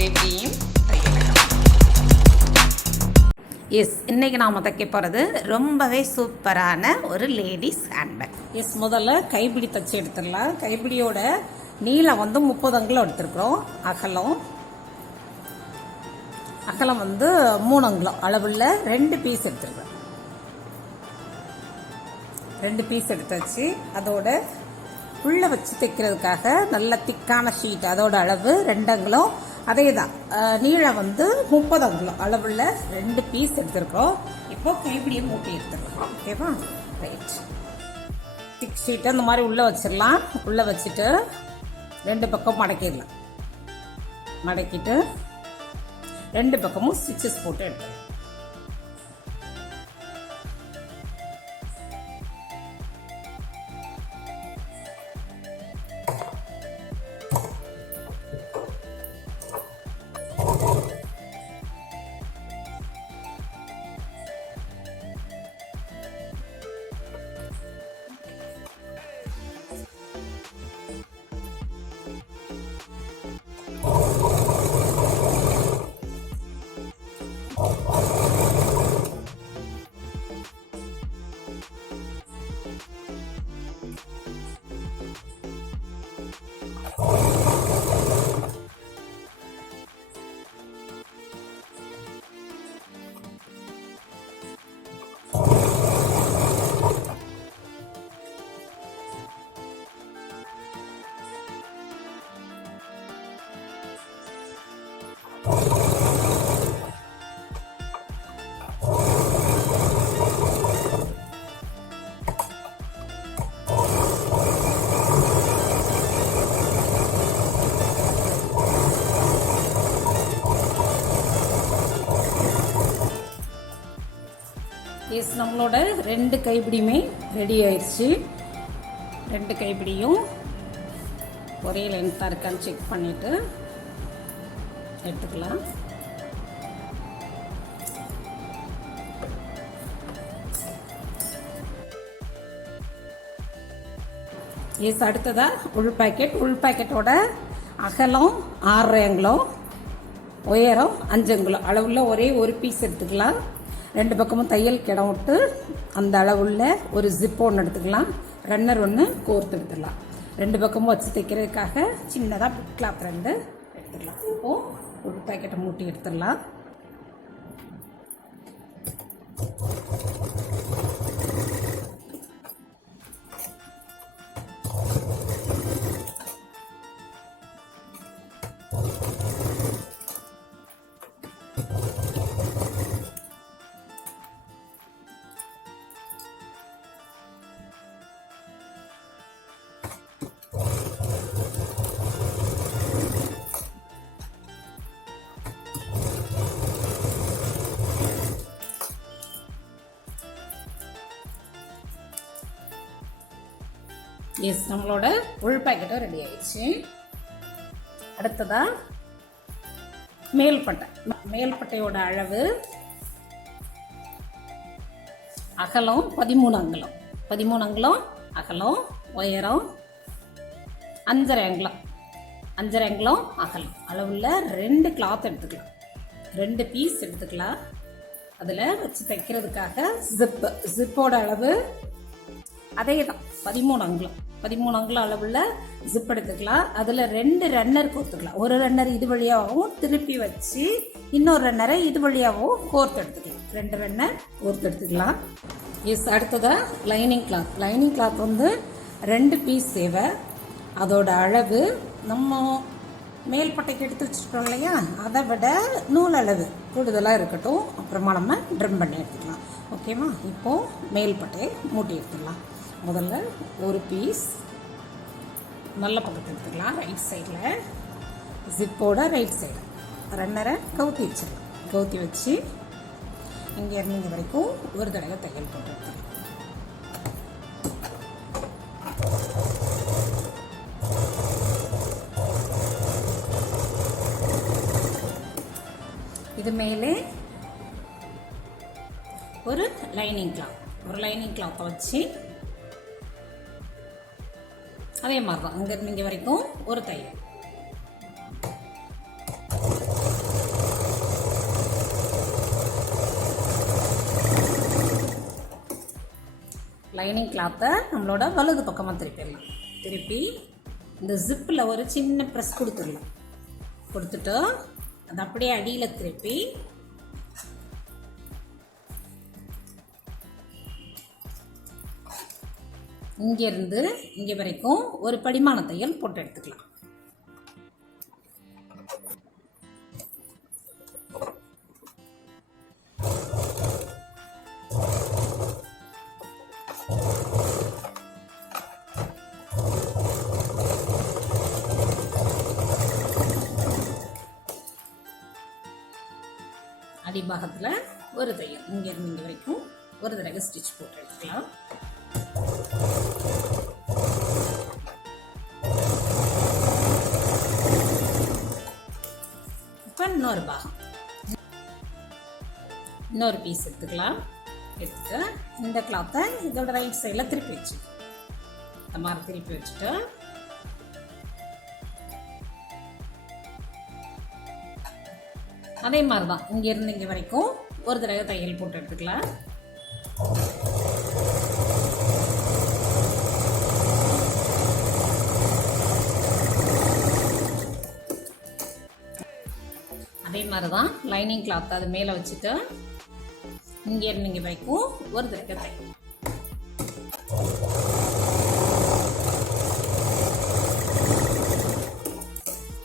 ஜெய்பிரியும் S இன்றைக்கி நாம் தைக்க போகிறது ரொம்பவே சூப்பரான ஒரு லேடிஸ் ஹேண்ட்பேக். எஸ் முதல்ல கைப்பிடி தைச்சி எடுத்துடலாம். கைப்பிடியோட நீளம் 30 அங்குலம் எடுத்துருக்குறோம். அகலம் 3 அங்குலம் அளவுள்ள 2 பீஸ் எடுத்துருக்குறோம். 2 பீஸ் எடுத்தாச்சு. அதோட உள்ளே வச்சு தைக்கிறதுக்காக நல்ல திக்கான ஷீட், அதோட அளவு 2 அங்குலம். அதே தான் நீளம் 30 அங்குலம் அளவுள்ள 2 பீஸ் எடுத்துருக்கோம். இப்போ கைப்பிடியை மூட்டி எடுத்துருக்கோம். ஓகேவா? ரைட். திக் ஷீட்டை இந்த மாதிரி உள்ளே வச்சிடலாம். உள்ளே வச்சுட்டு 2 பக்கம் மடக்கிடலாம். மடக்கிட்டு 2 பக்கமும் ஸ்டிச்சஸ் போட்டு எடுத்துடலாம். எஸ் நம்மளோட 2 கைப்பிடியுமே ரெடி ஆயிடுச்சு. 2 கைப்பிடியும் ஒரே லென்த்தாக இருக்கான்னு செக் பண்ணிவிட்டு எடுத்துக்கலாம். எஸ் அடுத்ததாக உள் பாக்கெட்டோட அகலம் 6 அங்குலம், உயரம் 5 அங்குலம் அளவுள்ள ஒரே ஒரு பீஸ் எடுத்துக்கலாம். 2 பக்கமும் தையல் கிடம் விட்டு அந்த அளவுள்ள ஒரு ஜிப் ஒன்று எடுத்துக்கலாம். ரன்னர் ஒன்று கோர்த்து எடுத்துடலாம். 2 பக்கமும் வச்சு தைக்கிறதுக்காக சின்னதாக புட் கிளாத் 2 எடுத்துடலாம். இப்போது ஒரு பாக்கெட்டை மூட்டி எடுத்துடலாம். எஸ் நம்மளோட உள் பாக்கெட்டும் ரெடி ஆயிடுச்சு. அடுத்ததா மேல்பட்டையோட அளவு அகலம் 13 அங்குலம். 13 அங்குலம் அகலம், உயரம் 5.5 அங்குலம். 5.5 அங்குலம் அகலம் அளவுள்ள 2 கிளாத் எடுத்துக்கலாம். 2 பீஸ் எடுத்துக்கலாம். அதில் வச்சு தைக்கிறதுக்காக ஜிப்போட அளவு அதே தான் 13 அங்குலம். 13 அங்குலம் அளவுள்ள ஜிப் எடுத்துக்கலாம். அதில் 2 ரன்னர் கோர்த்துக்கலாம். ஒரு ரன்னர் இது வழியாகவும் திருப்பி வச்சு இன்னொரு ரன்னரை இது வழியாகவும் கோர்த்து எடுத்துக்கலாம். 2 ரன்னர் கோர்த்து எடுத்துக்கலாம். எஸ் அடுத்ததாக லைனிங் கிளாத் 2 பீஸ் தேவை. அதோட அளவு நம்ம மேல்பட்டைக்கு எடுத்து வச்சுருக்கோம் இல்லையா, அதை விட நூல் அளவு கூடுதலாக இருக்கட்டும். அப்புறமா நம்ம ட்ரிம் பண்ணி எடுத்துக்கலாம். ஓகேவா? இப்போது மேல்பட்டையை மூட்டி எடுத்துக்கலாம். முதல்ல ஒரு பீஸ் நல்ல பக்கத்தை எடுத்துக்கலாம். ரைட் சைடில் ஜிப்போட ரைட் சைடு ரன்னரை கவுத்தி வச்சிடலாம். கவுத்தி வச்சு இங்கேருந்து இங்கே வரைக்கும் ஒரு தடவை தையல் போட்டு எடுத்துக்கலாம். இது மேலே ஒரு லைனிங் கிளாத்தை வச்சு அதே மாதிரி தான் அங்கேருந்து இங்கே வரைக்கும் ஒரு தையல். லைனிங் கிளாத்தை நம்மளோட வலது பக்கமாக திருப்பிடலாம். திருப்பி இந்த ஜிப்பில் ஒரு சின்ன ப்ரெஸ் கொடுத்துடலாம். கொடுத்துட்டு அது அப்படியே அடியில் திருப்பி இங்கேருந்து இங்கே வரைக்கும் ஒரு படிமான தையல் போட்டு எடுத்துக்கலாம். அடிபாகத்தில் ஒரு தையல் இங்கேருந்து இங்கே வரைக்கும் ஒரு தடவை ஸ்டிச் போட்டு எடுத்துக்கலாம். இப்போ இன்னொரு பாகம், இன்னொரு பீஸ் எடுத்துக்கலாம். எடுத்துட்டு இந்த கிளாத்தை இதோட ரைட் சைடில் திருப்பி வச்சு இந்த மாதிரி திருப்பி வச்சுட்டு அதே மாதிரி தான் இங்கேருந்து இங்கே வரைக்கும் ஒரு தடவை தையல் போட்டு எடுத்துக்கலாம். அதே மாதிரி தான் லைனிங் கிளாத் அது மேலே வச்சுட்டு இங்கேருந்து இங்கே வரைக்கும் ஒரு தடவை தையல்.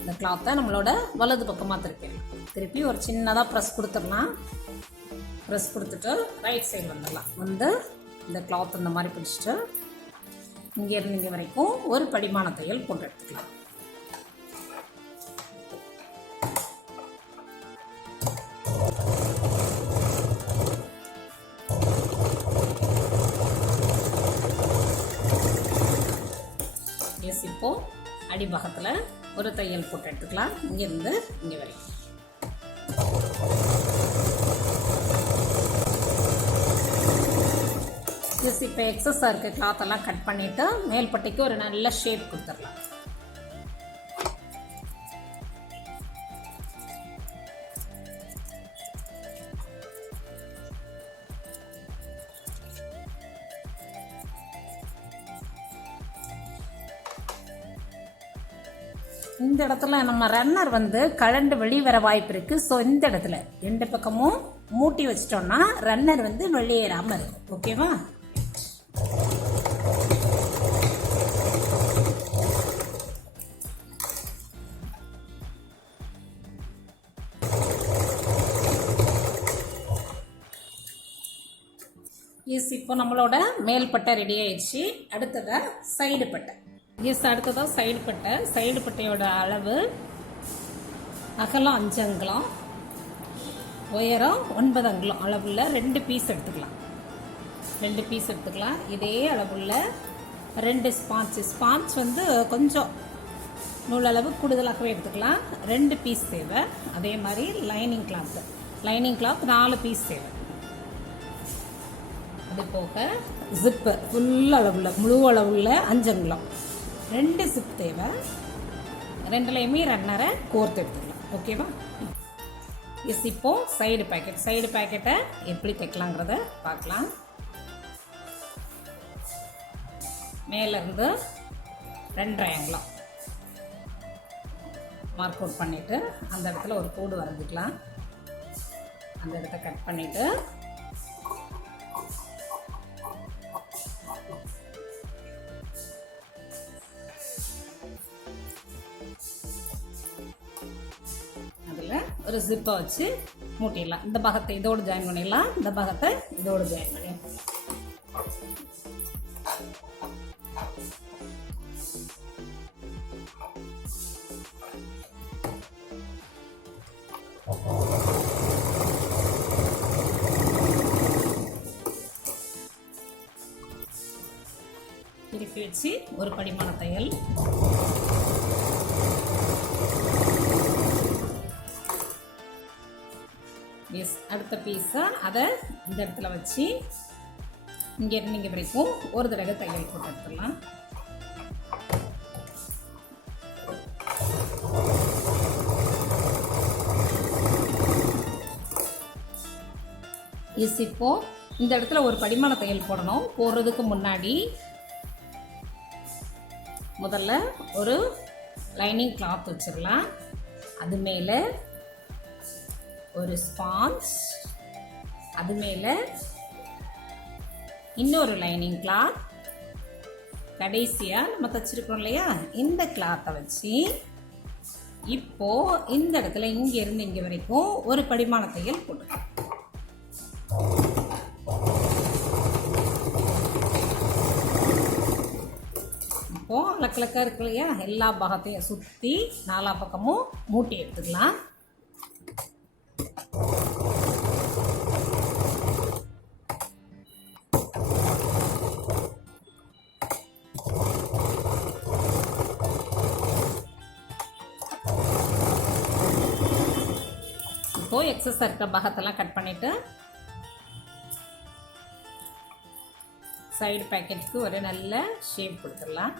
இந்த கிளாத்தை நம்மளோட வலது பக்கமாக திருப்பி ஒரு சின்னதாக ப்ரெஸ் கொடுத்துடலாம். ப்ரெஸ் கொடுத்துட்டு ரைட் சைடு வந்துடலாம். வந்து இந்த கிளாத் இந்த மாதிரி பிடிச்சிட்டு இங்கேருந்து இங்கே வரைக்கும் ஒரு படிமான தையல் போட்டு எடுத்துக்கலாம். இப்போ அடிபாகத்தில் ஒரு தையல் போட்டு எடுத்துக்கலாம். இங்கேருந்து இங்கே வரைக்கும் இப்போ எக்ஸஸாக இருக்க கிளாத்தெல்லாம் கட் பண்ணிவிட்டு மேல்பட்டைக்கு ஒரு நல்ல ஷேப் கொடுத்துடலாம். இந்த இடத்துல நம்ம ரன்னர் வந்து கழண்டு வெளியே வர வாய்ப்பு இருக்கு. ஸோ இந்த இடத்துல ரெண்டு பக்கமும் மூட்டி வச்சிட்டோம்னா ரன்னர் வந்து வெளியேறாம இருக்கும். ஓகேவா? இப்போ நம்மளோட மேல் பட்டை ரெடி ஆயிடுச்சு. அடுத்ததா சைடு பட்டை. அடுத்ததா சைடு பட்டை. சைடு பட்டையோட அளவு அகலம் 5 அங்குலம், உயரம் 9 அங்குலம் அளவுள்ள 2 பீஸ் எடுத்துக்கலாம். 2 பீஸ் எடுத்துக்கலாம். இதே அளவுள்ள 2 ஸ்பான்ச் வந்து கொஞ்சம் நூலளவு கூடுதலாகவே எடுத்துக்கலாம். 2 பீஸ் தேவை. அதே மாதிரி லைனிங் கிளாத் 4 பீஸ் தேவை. அது போக ஜிப்பு ஃபுல் அளவுள்ள முழு அளவுள்ள 5 அங்குலம் 2 ஜிப் தேவை. 2லையுமே ரன்னரை கோர்த்து எடுத்துக்கலாம். ஓகேவா? இப்போ சைடு பேக்கெட்டை எப்படி தைக்கலாங்கிறத பார்க்கலாம். மேலேருந்து 2 அங்குலம் மார்க் அவுட் பண்ணிவிட்டு அந்த இடத்துல ஒரு கோடு வரைஞ்சிக்கலாம். அந்த இடத்த கட் பண்ணிவிட்டு ஒரு ஜிப்பை வச்சு மூட்டிடலாம். இந்த பாகத்தை இதோடு ஜாயின் பண்ணிடலாம். இந்த பாகத்தை இதோடு ஜாயின் பண்ணிடலாம். திருப்பி வச்சு ஒரு படிமான தையல். அடுத்த பீஸை அதை இந்த இடத்துல வச்சு இங்கேருந்து இங்கே வரைக்கும் ஒரு தடவை தையல் போட்டு எடுத்துடலாம். இப்போ இந்த இடத்துல ஒரு படிமான தையல் போடணும். போடுறதுக்கு முன்னாடி முதல்ல ஒரு லைனிங் கிளாத் வச்சிடலாம். அது மேலே ஒரு ஸ்பாஞ்ச், அது மேலே இன்னொரு லைனிங் கிளாத், கடைசியாக நம்ம தைச்சிருக்கோம் இல்லையா இந்த கிளாத்தை வச்சு இப்போ இந்த இடத்துல இங்கேருந்து இங்கே வரைக்கும் ஒரு படிமான தையல் போட்டுக்கலாம். இப்போது அலக்கலக்காக இருக்கு இல்லையா, எல்லா பாகத்தையும் சுற்றி நாலா பக்கமும் மூட்டி எடுத்துக்கலாம். இப்போது எக்ஸஸ் இருக்கிற பாகத்தெல்லாம் கட் பண்ணிவிட்டு சைடு பேக்கெட்டுக்கு ஒரு நல்ல ஷேப் கொடுத்துடலாம்.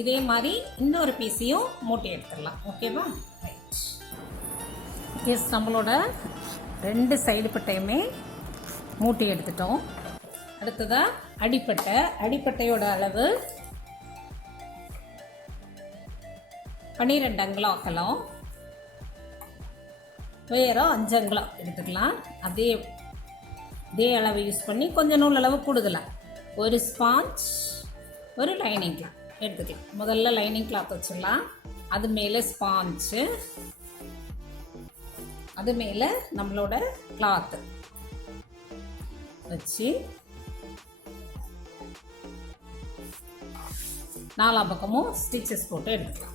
இதே மாதிரி இன்னொரு பீஸையும் மூட்டி எடுத்துடலாம். ஓகேவா? ரைட். எஸ், நம்மளோட 2 சைடு பட்டையுமே மூட்டி எடுத்துட்டோம். அடுத்ததாக அடிப்பட்டையோட அளவு 12 அங்குலம் அகலம், உயரம் 5 அங்குலம் எடுத்துக்கலாம். அதே அளவு யூஸ் பண்ணி கொஞ்சம் நூல் அளவு கூடுதலாம். ஒரு ஸ்பாஞ்ச், ஒரு லைனிங் கிளாத் எடுத்துக்கலாம். முதல்ல லைனிங் கிளாத் வச்சிடலாம். அது மேலே ஸ்பாஞ்சு, அது மேலே நம்மளோட கிளாத்து வச்சு நாலா பக்கமும் ஸ்டிச்சஸ் போட்டு எடுத்துக்கலாம்.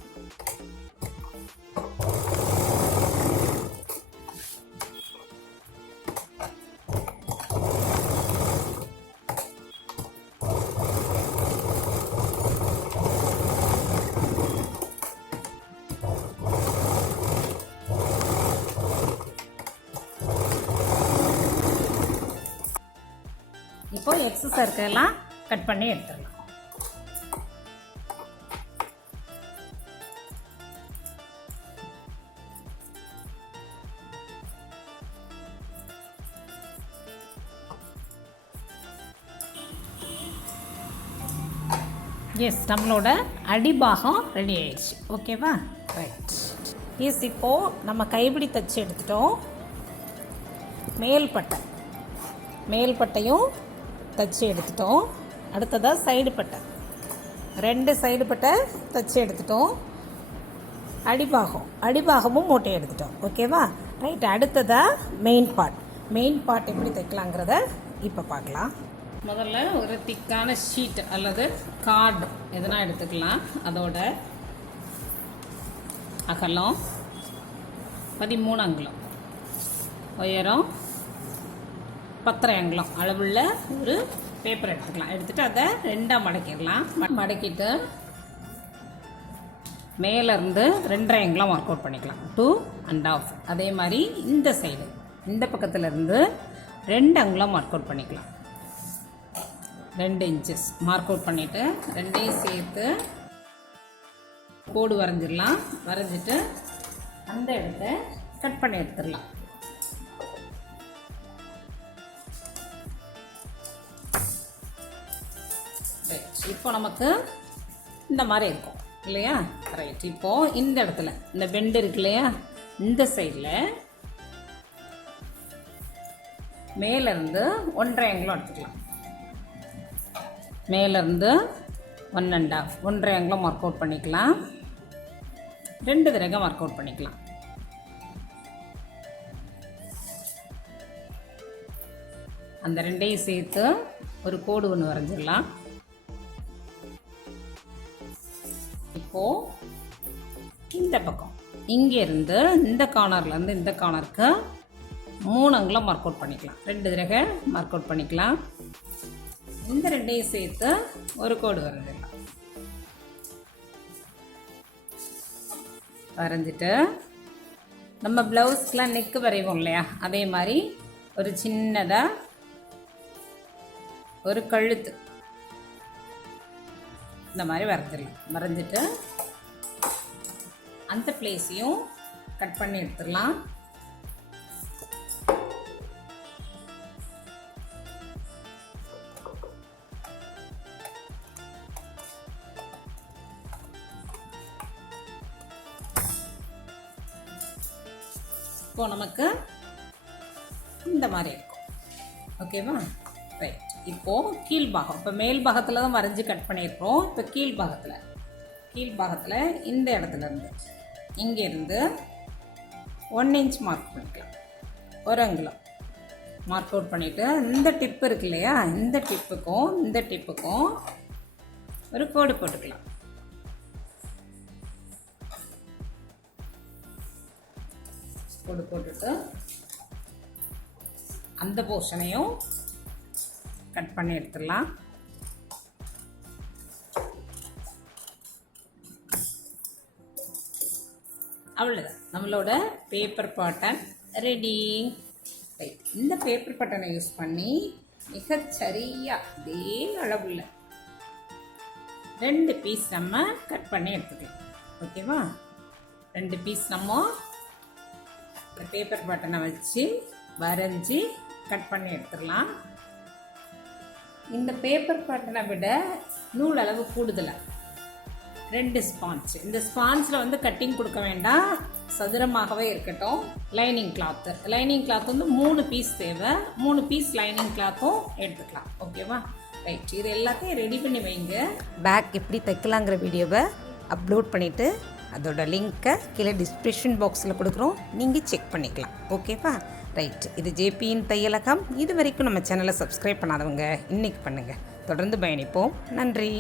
இப்போ எக்ஸஸ் இருக்கலாம் கட் பண்ணி எடுத்துடலாம். எஸ், நம்மளோட அடிபாகம் ரெடி ஆயிடுச்சு. ஓகேவா? ரைட். எஸ், இப்போது நம்ம கைப்பிடி தச்சு எடுத்துட்டோம். மேல் பட்டையும் தச்சு எடுத்துட்டோம். அடுத்ததாக ரெண்டு சைடு பட்டை தச்சு எடுத்துட்டோம். அடிபாகமும் மூட்டை எடுத்துட்டோம். ஓகேவா? ரைட். அடுத்ததாக மெயின் பார்ட் எப்படி தைக்கலாங்கிறத இப்போ பார்க்கலாம். முதல்ல ஒரு திக்கான ஷீட் அல்லது கார்டு எதனா எடுத்துக்கலாம். அதோட அகலம் 13 அங்குலம், உயரம் 10 அங்குலம் அளவுள்ள ஒரு பேப்பர் எடுத்துக்கலாம். எடுத்துகிட்டு அதை 2ஆக மடக்கிடலாம். மடக்கிட்டு மேலேருந்து 2.5 அங்குலம் ஒர்க் அவுட் பண்ணிக்கலாம். 2 1/2. அதே மாதிரி இந்த சைடு இந்த பக்கத்துலேருந்து 2 அங்குலம் ஒர்க் அவுட் பண்ணிக்கலாம். 2 இன்ச்சஸ் மார்க் அவுட் பண்ணிவிட்டு 2ஐயும் சேர்த்து கோடு வரைஞ்சிடலாம். வரைஞ்சிட்டு அந்த இடத்த கட் பண்ணி எடுத்துடலாம். இப்போ நமக்கு இந்த மாதிரி இருக்கும் இல்லையா? ரைட். இப்போது இந்த இடத்துல இந்த பெண்டு இருக்கு இல்லையா, இந்த சைடில் மேலேருந்து 1.5 அங்குலம் எடுத்துக்கலாம். மேலேருந்து 1 1/2 1.5 அங்குலம் ஒர்க் அவுட் பண்ணிக்கலாம். 2 தடவை ஒர்க் அவுட் பண்ணிக்கலாம். அந்த 2ஐயும் சேர்த்து ஒரு கோடு ஒன்று வரைஞ்சிடலாம். இப்போது இந்த பக்கம் இங்கேருந்து இந்த கார்னர்லேருந்து இந்த கார்னருக்கு 3 அங்குலம் மார்க் அவுட் பண்ணிக்கலாம். 2 தடவை மார்க் அவுட் பண்ணிக்கலாம். இந்த 2ஐயும் சேர்த்து ஒரு கோடு வரைஞ்சிடலாம். வரைஞ்சிட்டு நம்ம ப்ளவுஸ்க்கெலாம் நெக்கு வரைவோம் இல்லையா, அதே மாதிரி ஒரு சின்னதாக ஒரு கழுத்து இந்த மாதிரி வரைஞ்சிடலாம். வரைஞ்சிட்டு அந்த பிளேஸையும் கட் பண்ணி எடுத்துடலாம். இப்போ நமக்கு இந்த மாதிரி இருக்கும். ஓகேவா? ரைட். இப்போது கீழ்பாகம், இப்போ மேல் பாகத்தில் தான் வரைஞ்சி கட் பண்ணியிருக்கோம். இப்போ கீழ்பாகத்தில் இந்த இடத்துலேருந்து இங்கேருந்து 1 இன்ச் மார்க் பண்ணிக்கலாம். ஒரு அங்குலம் மார்க் அவுட் பண்ணிவிட்டு இந்த டிப்பு இருக்கு இல்லையா, இந்த டிப்புக்கும் ஒரு கோடு போட்டுக்கலாம். கோடு போட்டுட்டு அந்த போர்ஷனையும் கட் பண்ணி எடுத்துடலாம். அவ்வளோதான், நம்மளோட பேப்பர் பாட்டன் ரெடி. இந்த பேப்பர் பாட்டனை யூஸ் பண்ணி மிகச்சரியாக இதே அளவுள்ள 2 பீஸ் நம்ம கட் பண்ணி எடுத்துக்கலாம். ஓகேவா? 2 பீஸ் நம்ம இந்த பேப்பர் பட்டனை வச்சு வரைஞ்சி கட் பண்ணி எடுத்துடலாம். இந்த பேப்பர் பட்டனை விட நூல் அளவு கூடுதலாக 2 ஸ்பான்ச். இந்த ஸ்பான்ஸில் வந்து கட்டிங் கொடுக்க வேண்டாம், சதுரமாகவே இருக்கட்டும். லைனிங் கிளாத் வந்து 3 பீஸ் தேவை. 3 பீஸ் லைனிங் கிளாத்தும் எடுத்துக்கலாம். ஓகேவா? ரைட். இது எல்லாத்தையும் ரெடி பண்ணி வைங்க. பேக் எப்படி தைக்கலாங்கிற வீடியோவை அப்லோட் பண்ணிவிட்டு அதோட லிங்க்கை கீழே டிஸ்கிரிப்ஷன் பாக்ஸில் கொடுக்குறோம், நீங்கள் செக் பண்ணிக்கலாம். ஓகேவா? ரைட். இது ஜேபியின் தையலகம். இது வரைக்கும் நம்ம சேனலை சப்ஸ்கிரைப் பண்ணாதவங்க இன்றைக்கி பண்ணுங்கள். தொடர்ந்து பயணிப்போம். நன்றி.